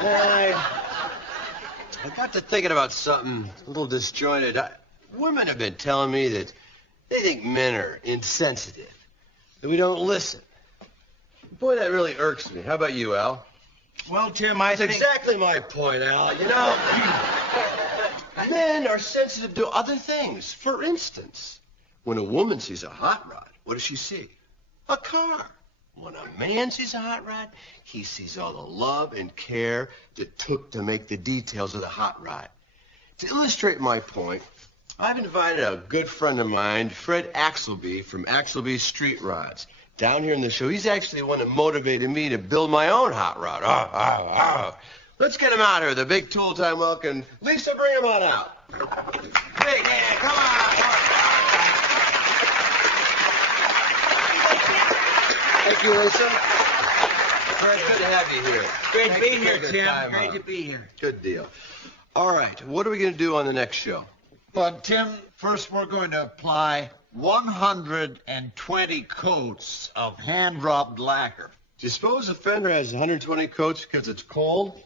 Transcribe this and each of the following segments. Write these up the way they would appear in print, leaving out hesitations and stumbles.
I got to thinking about something a little disjointed. Women have been telling me that they think men are insensitive, that we don't listen. Boy, that really irks me. How about you, Al? Well, Tim, That's exactly my point, Al. You know, men are sensitive to other things. For instance, when a woman sees a hot rod, what does she see? A car. When a man sees a hot rod, he sees all the love and care that took to make the details of the hot rod. To illustrate my point, I've invited a good friend of mine, Fred Axelby from Axelby's Street Rods, down here in the show. He's actually the one that motivated me to build my own hot rod. Let's get him out here. The big tool time welcome. Lisa, bring him on out. Big hand, come on. Thank you, Lisa. Fred, good to have you here. Great to be here, Tim. Great to be here. Good deal. All right, what are we going to do on the next show? Well, Tim, first we're going to apply 120 coats of hand-rubbed lacquer. Do you suppose the fender has 120 coats because it's cold?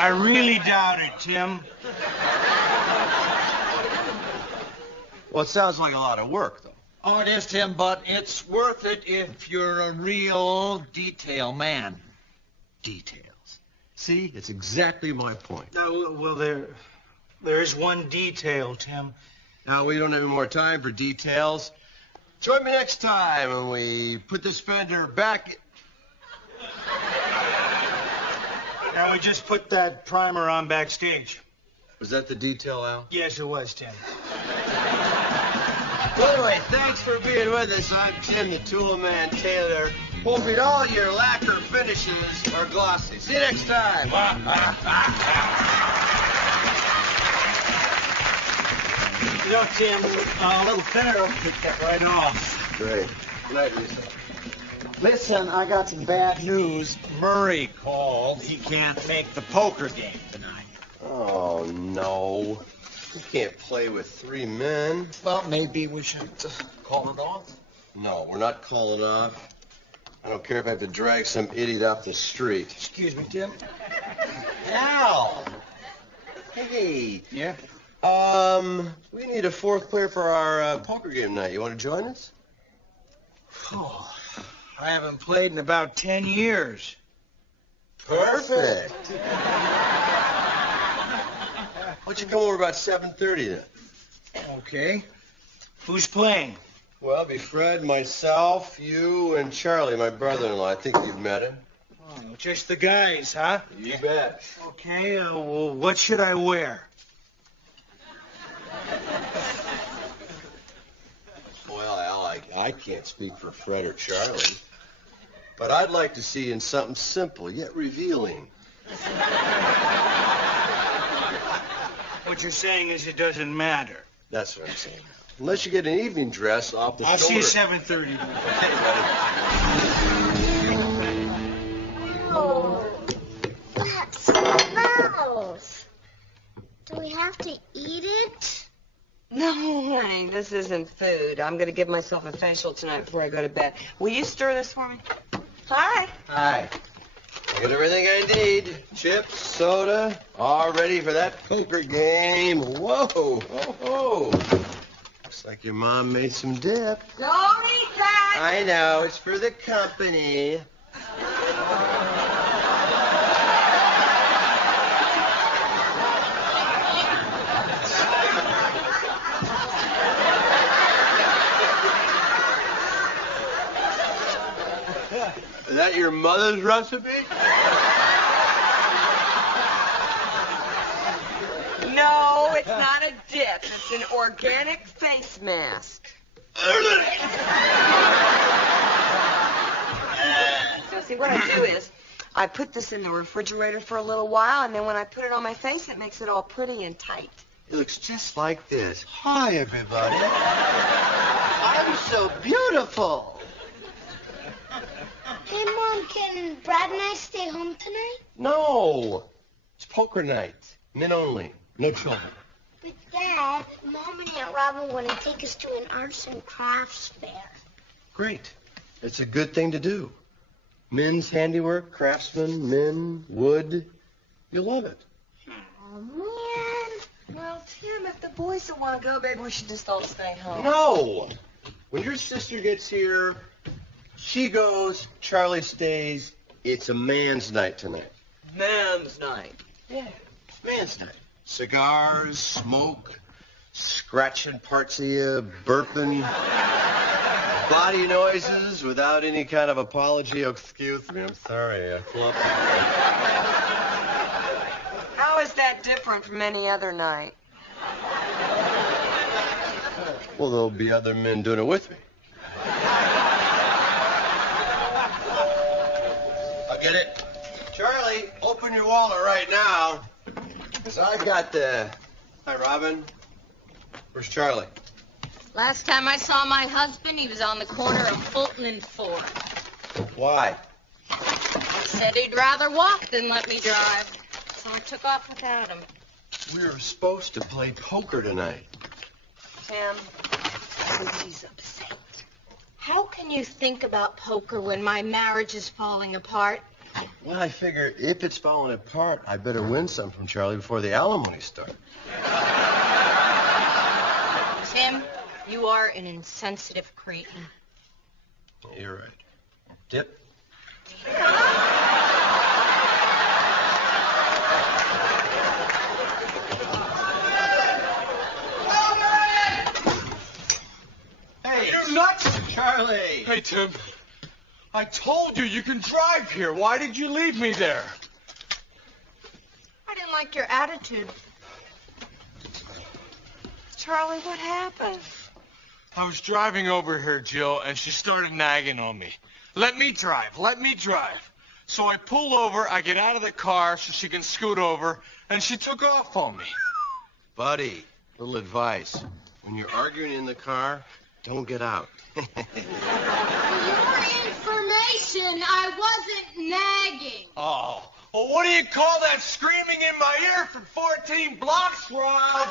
I really doubt it, Tim. Well, it sounds like a lot of work, though. Oh, it is, Tim, but it's worth it if you're a real detail man. Details. See, it's exactly my point. Well, there is one detail, Tim. Now, we don't have any more time for details. Join me next time when we put this fender back. Now, we just put that primer on backstage. Was that the detail, Al? Yes, it was, Tim. Well, anyway, thanks for being with us. I'm Tim, the Tool Man Taylor. Hoping all your lacquer finishes are glossy. See you next time. You know, Tim, a little fender will kick that right off. Great. Good night, Lisa. Listen, I got some bad news. Murray called. He can't make the poker game tonight. Oh, no. You can't play with 3 men. Well, maybe we should call it off. No, we're not calling off. I don't care if I have to drag some idiot off the street. Excuse me, Tim. Al! Hey. Yeah? We need a 4th player for our poker game night. You want to join us? Oh, I haven't played in about 10 years. Perfect. Why don't you come over about 7:30 then? Okay. Who's playing? Well, it'll be Fred, myself, you, and Charlie, my brother-in-law. I think you've met him. Oh, just the guys, huh? You bet. Okay, well, what should I wear? Well, Al, I can't speak for Fred or Charlie, but I'd like to see you in something simple yet revealing. What you're saying is it doesn't matter. That's what I'm saying. Unless you get an evening dress off the I'll shoulder. see you 7:30. Oh, that smells. Do we have to eat it? No, honey, this isn't food. I'm going to give myself a facial tonight before I go to bed. Will you stir this for me? Hi. Hi. I got everything I need. Chips, soda, all ready for that poker game. Whoa, oh. Looks like your mom made some dip. Don't eat that! I know, it's for the company. Is that your mother's recipe? No, it's not a dip. It's an organic face mask. See, what I do is I put this in the refrigerator for a little while, and then when I put it on my face, it makes it all pretty and tight. It looks just like this. Hi, everybody. I'm so beautiful. Hey, Mom, can Brad and I stay home tonight? No. It's poker night. Men only. No children. But, Dad, Mom and Aunt Robin want to take us to an arts and crafts fair. Great. It's a good thing to do. Men's handiwork, craftsmen, men, wood. You'll love it. Oh, man. Well, Tim, if the boys don't want to go, maybe we should just all stay home. No! When your sister gets here, she goes, Charlie stays. It's a man's night tonight. Man's night. Yeah, man's night. Cigars, smoke, scratching parts of you, burping, body noises without any kind of apology. Oh, excuse me, I'm sorry. I flew up. How is that different from any other night? Well, there'll be other men doing it with me. I'll get it. Charlie, open your wallet right now. Because I got the... Hi, Robin. Where's Charlie? Last time I saw my husband, he was on the corner of Fulton and Ford. Why? He said he'd rather walk than let me drive. So I took off without him. We were supposed to play poker tonight. Tim, Susie's upset. How can you think about poker when my marriage is falling apart? Well, I figure if it's falling apart, I better win some from Charlie before the alimony start. Tim, you are an insensitive cretin. You're right. Dip. Hey, You nuts! Charlie. Hey, Tim. I told you you can drive here. Why did you leave me there? I didn't like your attitude. Charlie, what happened? I was driving over here, Jill, and she started nagging on me. Let me drive. Let me drive. So I pull over, I get out of the car so she can scoot over, and she took off on me. Buddy, little advice. When you're arguing in the car, don't get out. For your information, I wasn't nagging. Oh, well, what do you call that screaming in my ear for 14 blocks, Rob?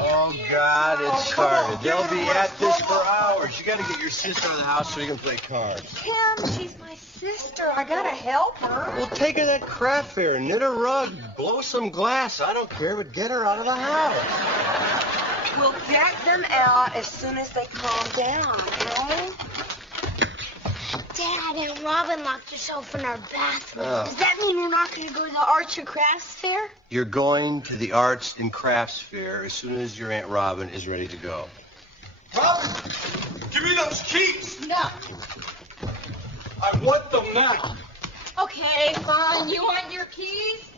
Oh, God, it started. on, They'll give it be a at rest. this Come for on. hours. You got to get your sister out of the house so you can play cards. Tim, she's my sister. I gotta help her. Well, take her to that craft fair, knit a rug, blow some glass. I don't care, but get her out of the house. We'll get them out as soon as they calm down, okay? Dad and Robin locked herself in our bathroom. Oh. Does that mean we're not going to go to the arts and crafts fair? You're going to the Arts and Crafts Fair as soon as your Aunt Robin is ready to go. Robin, give me those keys. No. I want them now. Okay, fine. You want your keys?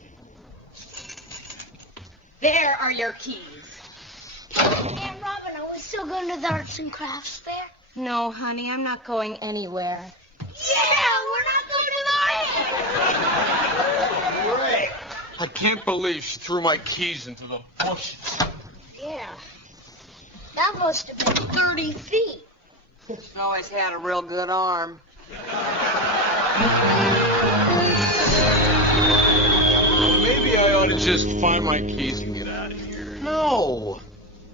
There are your keys. Aunt Robin, are we still going to the arts and crafts fair? No, honey, I'm not going anywhere. Yeah, we're not going to the arts. Great. I can't believe she threw my keys into the bushes. Yeah. That must have been 30 feet. She's always had a real good arm. Maybe I ought to just find my keys and get out of here. No.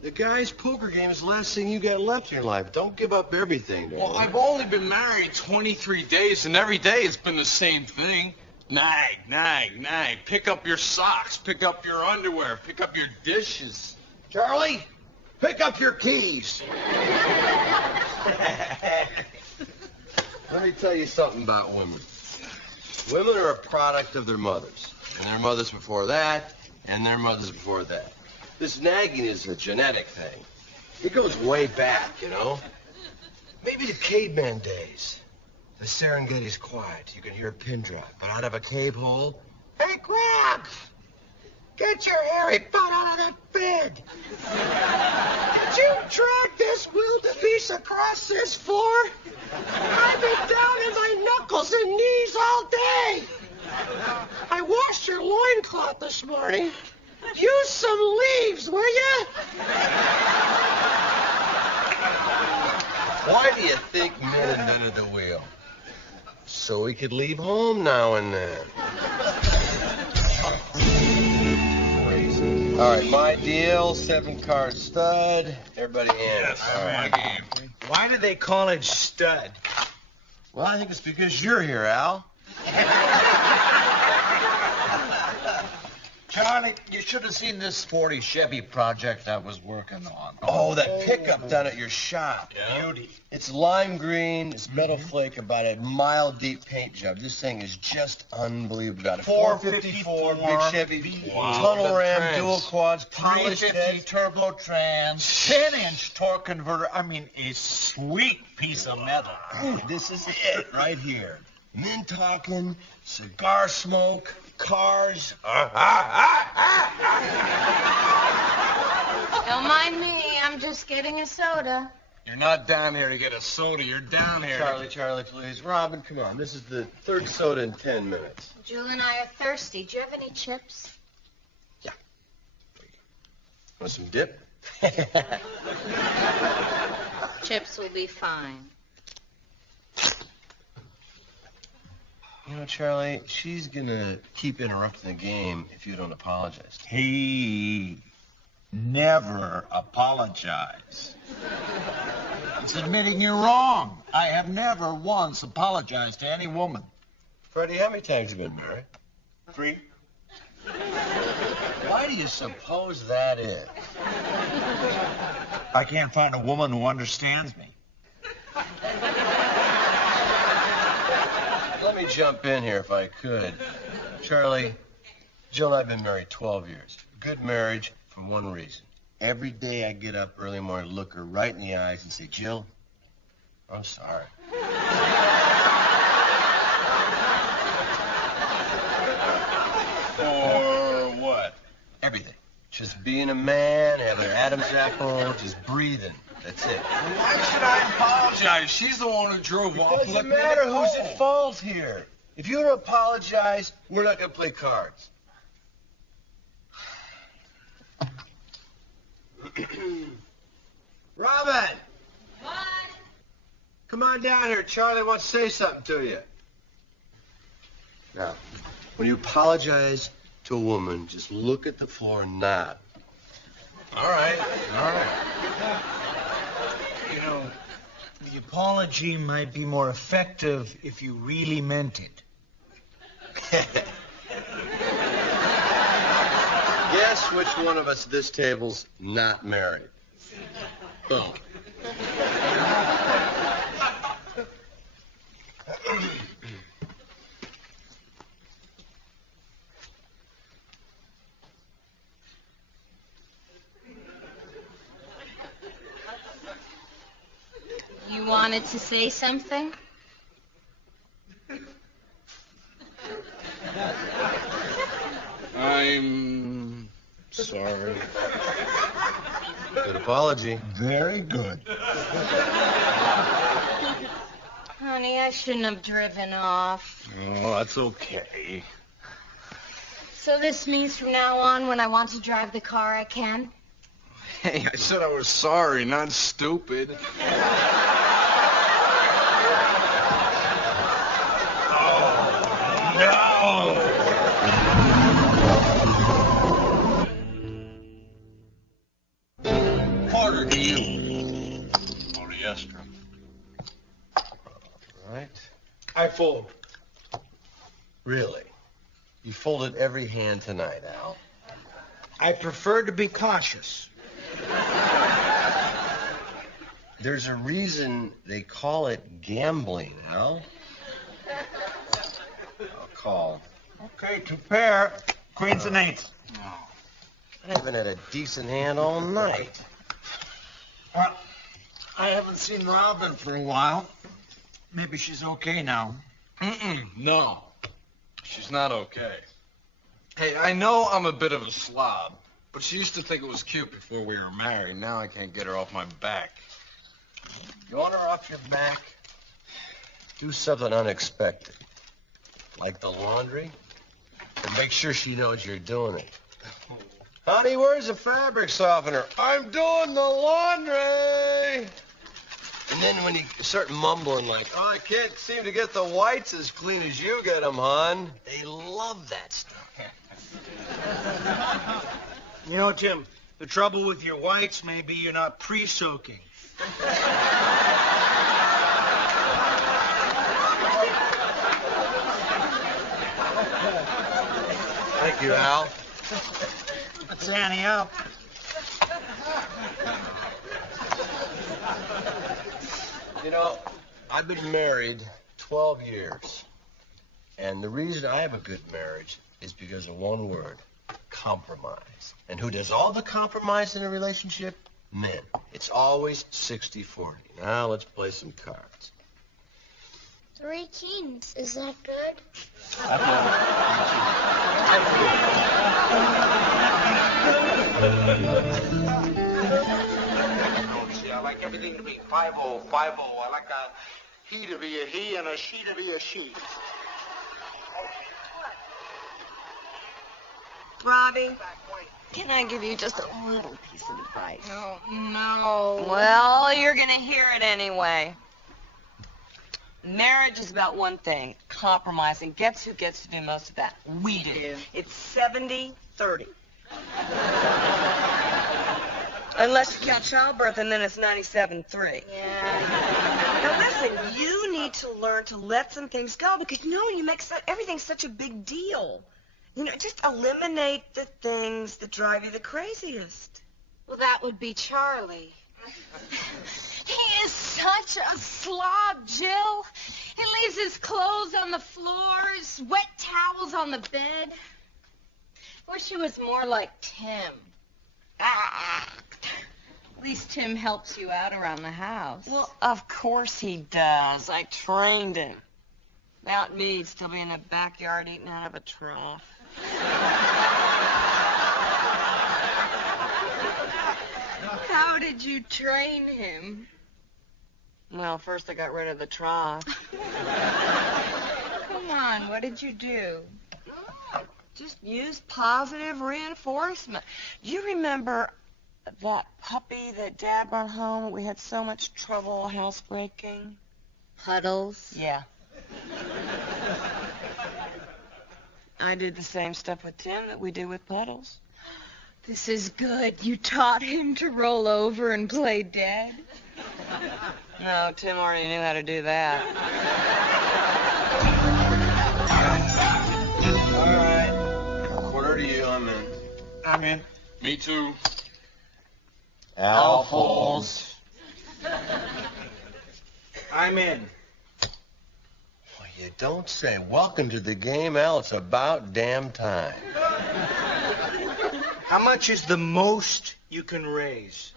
The guy's poker game is the last thing you got left in your life. Don't give up everything. Well, I've only been married 23 days, and every day it's been the same thing. Nag, nag, nag. Pick up your socks. Pick up your underwear. Pick up your dishes. Charlie, pick up your keys. Let me tell you something about women. Women are a product of their mothers, and their mothers before that, and their mothers before that. This nagging is a genetic thing. It goes way back, you know. Maybe the caveman days. The Serengeti's quiet. You can hear a pin drop. But out of a cave hole, hey, Grab! Get your hairy butt out of that bed. Did you drag this wildebeest across this floor? I've been down in my knuckles and knees all day. I washed your loincloth this morning. Use some leaves, will you? Why do you think men invented the wheel? So we could leave home now and then. All right, my deal, 7-card stud. Everybody in. Yes, my game. Why do they call it stud? Well, I think it's because you're here, Al. Charlie, you should have seen this sporty Chevy project I was working on. Oh, that pickup down at your shop. Beauty. It's lime green, it's metal flake, about a mile-deep paint job. This thing is just unbelievable. Got a 454 big Chevy, tunnel ram, dual quads, polished 350 heads. turbo trans, 10-inch torque converter. I mean, a sweet piece of metal. This is it right here. Men talking, cigar smoke, cars. Don't mind me. I'm just getting a soda. You're not down here to get a soda. You're down here. Charlie, please. Robin, come on. This is the third soda in 10 minutes. Jewel and I are thirsty. Do you have any chips? Yeah. Want some dip? Chips will be fine. You know, Charlie, she's gonna keep interrupting the game if you don't apologize. He never apologized. It's admitting you're wrong. I have never once apologized to any woman. Freddie, how many times have you been married? 3. Why do you suppose that is? I can't find a woman who understands me. Let me jump in here if I could. Charlie, Jill and I have been married 12 years. Good marriage for one reason. Every day I get up early in the morning, look her right in the eyes and say, Jill, I'm sorry. For what? Everything. Just being a man, having an Adam's apple, just breathing. That's it. Why should I apologize? She's the one who drove off. It doesn't matter who's at fault here. If you don't apologize, we're not going to play cards. Robin! What? Come on down here. Charlie wants to say something to you. Now, when you apologize to a woman, just look at the floor and nod. All right. You know, the apology might be more effective if you really meant it. Guess which one of us at this table's not married? Boom. You wanted to say something? I'm sorry. Good apology. Very good. Honey, I shouldn't have driven off. Oh, that's okay. So this means from now on, when I want to drive the car, I can? Hey, I said I was sorry, not stupid. No! Quarter to you. Polyester. Right? I fold. Really? You folded every hand tonight, Al. I prefer to be cautious. There's a reason they call it gambling, Al. I'll call. Okay, 2 pair. Queens and 8s. I haven't had a decent hand all night. Well, I haven't seen Robin for a while. Maybe she's okay now. No. She's not okay. Hey, I know I'm a bit of a slob, but she used to think it was cute before we were married. Now I can't get her off my back. You want her off your back? Do something unexpected. Like the laundry? And make sure she knows you're doing it. Honey, where's the fabric softener? I'm doing the laundry! And then when you start mumbling like, oh, I can't seem to get the whites as clean as you get them, hon, they love that stuff. You know, Jim, the trouble with your whites may be you're not pre-soaking. Thank you, Al. Let's ante up. You know, I've been married 12 years. And the reason I have a good marriage is because of one word, compromise. And who does all the compromise in a relationship? Men. It's always 60-40. Now let's play some cards. 3 kings. Is that good? See, I like everything to be 5-0, 5-0. I like a he to be a he and a she to be a she. Robbie, can I give you just a little piece of advice? Oh, no. Well, you're going to hear it anyway. Marriage is about one thing, compromising. Guess who gets to do most of that? We do. It's 70-30. Unless you count childbirth, and then it's 97-3. Yeah. Now listen, you need to learn to let some things go because you know when you make everything such a big deal. You know, just eliminate the things that drive you the craziest. Well, that would be Charlie. He is such a slob, Jill. He leaves his clothes on the floors, wet towels on the bed. Wish he was more like Tim. At least Tim helps you out around the house. Well, of course he does. I trained him. Without me, he'd still be in the backyard eating out of a trough. How did you train him? Well, first I got rid of the trough. Come on, what did you do? Just use positive reinforcement. You remember that puppy that Dad brought home? We had so much trouble housebreaking. Puddles? Yeah. I did the same stuff with Tim that we did with Puddles. This is good. You taught him to roll over and play dead? No, Tim already knew how to do that. All right. Quarter to you, I'm in. I'm in. Me too. Al folds. I'm in. Well, you don't say. Welcome to the game, Al. It's about damn time. How much is the most you can raise?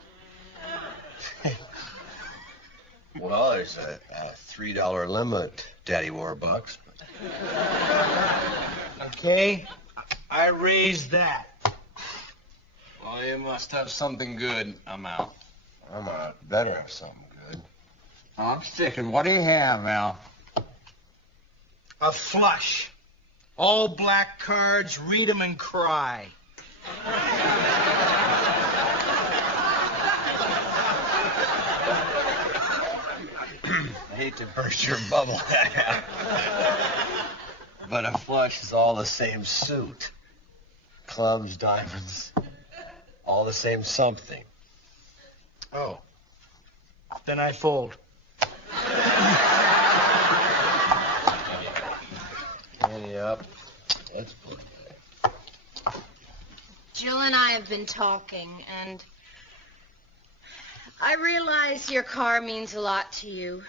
Well, there's a $3 limit, Daddy Warbucks. Okay, I raise that. Well, you must have something good. I'm out. I'm out. Better have something good. I'm sticking. What do you have, Al? A flush. All black cards, read 'em and cry. I hate to burst your bubble, but a flush is all the same suit. Clubs, diamonds, all the same something. Oh. Then I fold. Ante up. Let's play. Jill and I have been talking, and I realize your car means a lot to you.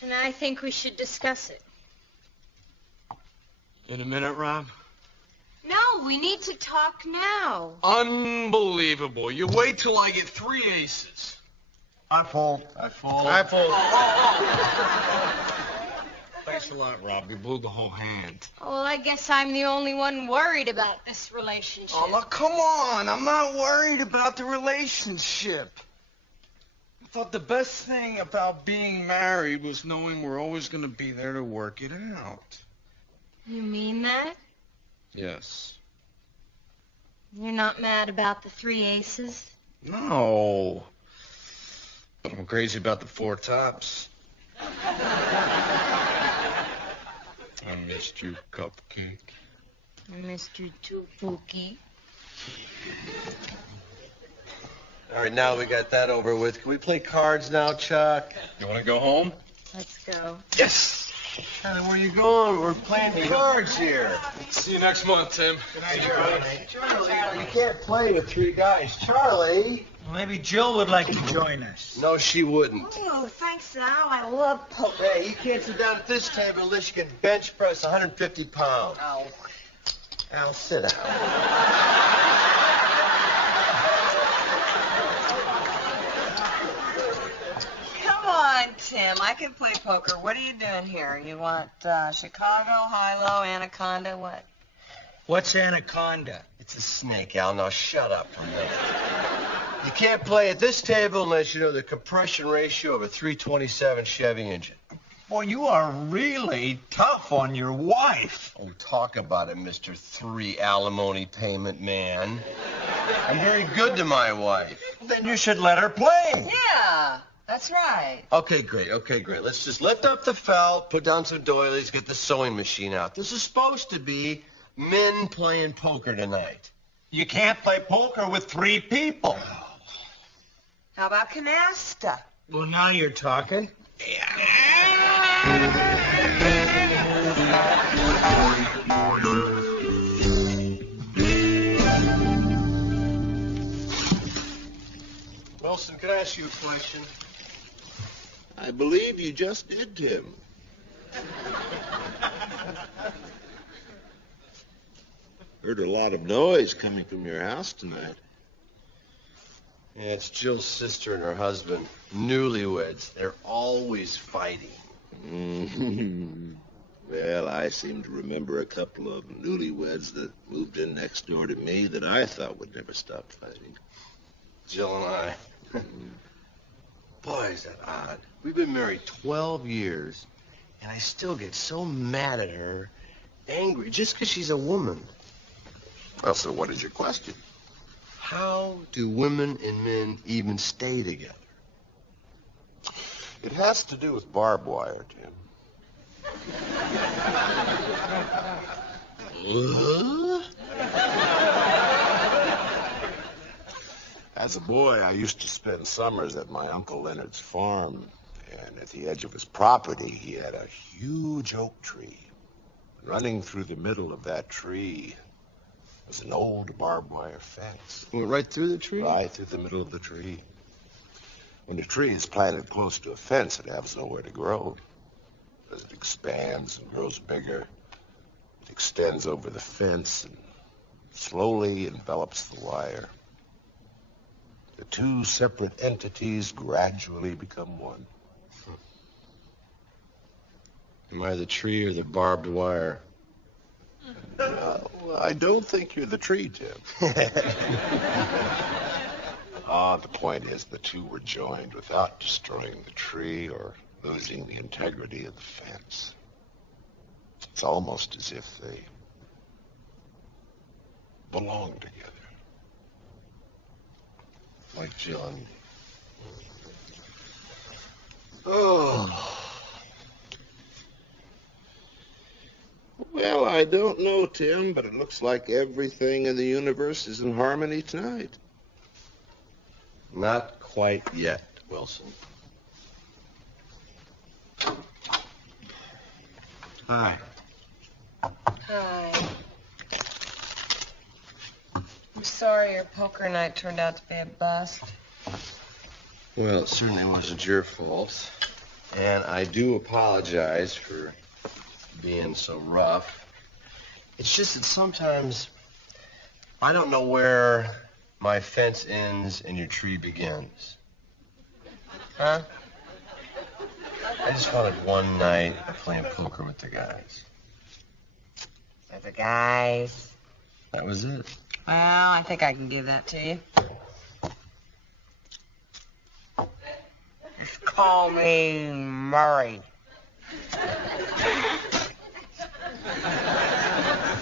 And I think we should discuss it. In a minute, Rob? No, we need to talk now. Unbelievable. You wait till I get 3 aces. I fold. I fold. I fold. Thanks a lot, Rob. You blew the whole hand. Well, I guess I'm the only one worried about this relationship. Oh, look, come on. I'm not worried about the relationship. I thought the best thing about being married was knowing we're always going to be there to work it out. You mean that? Yes. You're not mad about the 3 aces? No. But I'm crazy about the 4 tops. I missed you, Cupcake. I missed you too, Pookie. All right, now we got that over with. Can we play cards now, Chuck? You want to go home? Let's go. Yes! Charlie, where you going? We're playing cards here. See you next month, Tim. Charlie, you can't play with three guys. Charlie. Maybe Jill would like to join us. No, she wouldn't. Oh, thanks, Al. I love poker. Hey, you can't sit down at this table unless you can bench press 150 pounds. Oh. Al, sit down. Come on, Tim. I can play poker. What are you doing here? You want Chicago, high-low, anaconda, what? What's anaconda? It's a snake, Al. Now shut up for a minute. You can't play at this table unless you know the compression ratio of a 327 Chevy engine. Boy, you are really tough on your wife. Oh, talk about it, Mr. 3 alimony payment man. I'm very good to my wife. Then you should let her play. Yeah, that's right. Okay, great. Let's just lift up the felt, put down some doilies, get the sewing machine out. This is supposed to be men playing poker tonight. You can't play poker with 3 people. How about canasta? Well, now you're talking. Wilson, can I ask you a question? I believe you just did, Tim. Heard a lot of noise coming from your house tonight. Yeah, it's Jill's sister and her husband, newlyweds. They're always fighting. Well, I seem to remember a couple of newlyweds that moved in next door to me that I thought would never stop fighting. Jill and I. Boy, is that odd. We've been married 12 years, and I still get so mad at her, angry, just because she's a woman. Well, so what is your question? How do women and men even stay together? It has to do with barbed wire, Tim. As a boy, I used to spend summers at my Uncle Leonard's farm, and at the edge of his property, he had a huge oak tree. Running through the middle of that tree was an old barbed wire fence. Went right through the tree? Right through the middle of the tree. When a tree is planted close to a fence, it has nowhere to grow. As it expands and grows bigger, it extends over the fence and slowly envelops the wire. The two separate entities gradually become one. Am I the tree or the barbed wire? Well, I don't think you're the tree, Tim. The point is the two were joined without destroying the tree or losing the integrity of the fence. It's almost as if they belong together. Like Jill and me. Oh. Well, I don't know, Tim, but it looks like everything in the universe is in harmony tonight. Not quite yet, Wilson. Hi. Hi. I'm sorry your poker night turned out to be a bust. Well, it certainly wasn't your fault. And I do apologize for being so rough. It's just that sometimes I don't know where my fence ends and your tree begins. Huh? I just wanted one night playing poker with the guys. With the guys? That was it. Well, I think I can give that to you. Just call me Murray.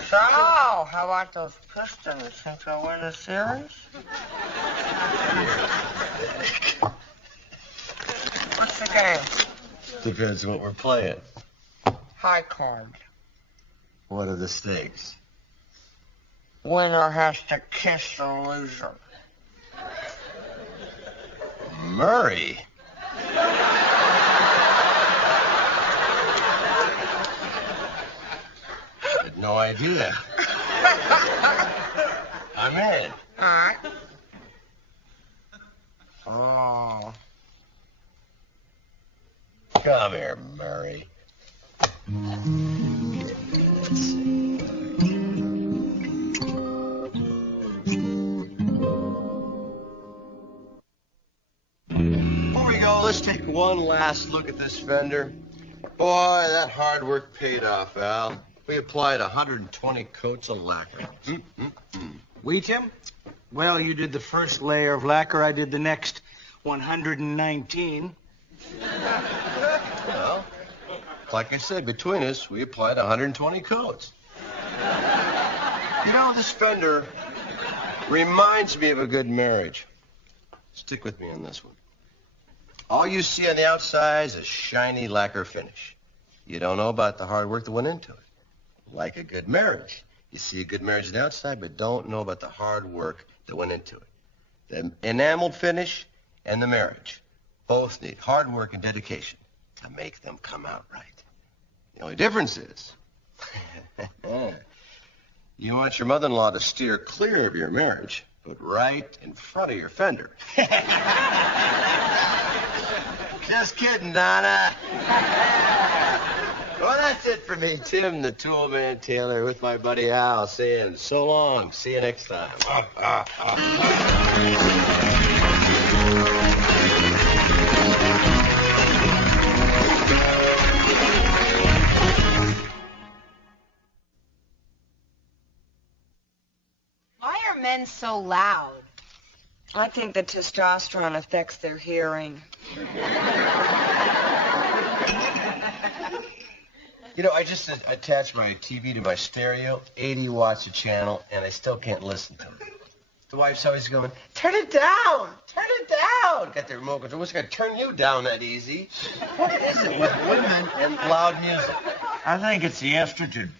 So, how about those Pistons? Think they'll win the series? What's the game? Depends what we're playing. High card. What are the stakes? Winner has to kiss the loser. Murray. idea. I'm in. All right. Oh. Come here, Murray. Let's see. Before we go, let's take one last look at this fender. Boy, that hard work paid off, Al. We applied 120 coats of lacquer. We, Tim? Well, you did the first layer of lacquer. I did the next 119. Well, like I said, between us, we applied 120 coats. You know, this fender reminds me of a good marriage. Stick with me on this one. All you see on the outside is a shiny lacquer finish. You don't know about the hard work that went into it. Like a good marriage. You see a good marriage on the outside, but don't know about the hard work that went into it. The enameled finish and the marriage both need hard work and dedication to make them come out right. The only difference is you want your mother-in-law to steer clear of your marriage, but right in front of your fender. Just kidding, Donna. Well, that's it for me, Tim, the Tool Man Taylor, with my buddy Al, saying so long. See you next time. Why are men so loud? I think the testosterone affects their hearing. You know, I just attached my TV to my stereo, 80 watts a channel, and I still can't listen to it. The wife's always going, turn it down, turn it down. Got the remote control. What's going to turn you down that easy? What is it with women and loud music? I think it's the estrogen.